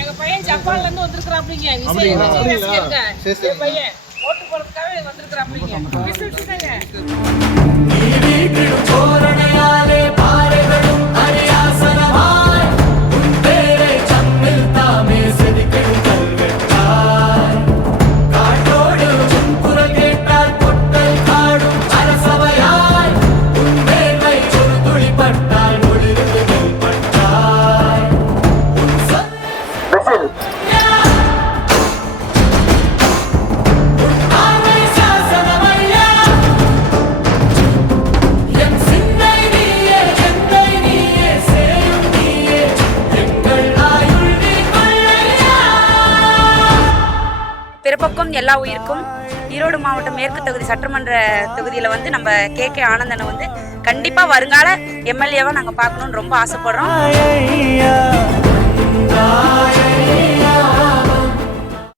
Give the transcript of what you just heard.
எங்க பையன் ஜப்பான்ல இருந்து வந்திருக்காப்லீங்க. விஜய் ரசிகருங்க. என் பையன் ஓட்டு போறதுக்காக வந்திருக்காப்லீங்க. விசுவாசிங்க. தோரணையாலே பாறைகளும் அரியாசனமாய் உன் பேரை சம்மில் தாமே செதுக்கிடும் கல்வெட்டாய் காட்டோடு உன் குரல் கேட்டால் பொட்டல் காடும் அரசவையாய் உன் வேர்வை ஒரு துளி பட்டால் ஒளிர்ந்து பட்டாய் உன் சொல் பிறப்பக்கும் எல்லா உயிருக்கும் ஈரோடு மாவட்டம் மேற்கு தொகுதி சட்டமன்ற தொகுதியில் வந்து நம்ம கே ஆனந்தனை வந்து கண்டிப்பாக வருங்கால எம்எல்ஏவாக நாங்கள் பார்க்கணுன்னு ரொம்ப ஆசைப்படுறோம்.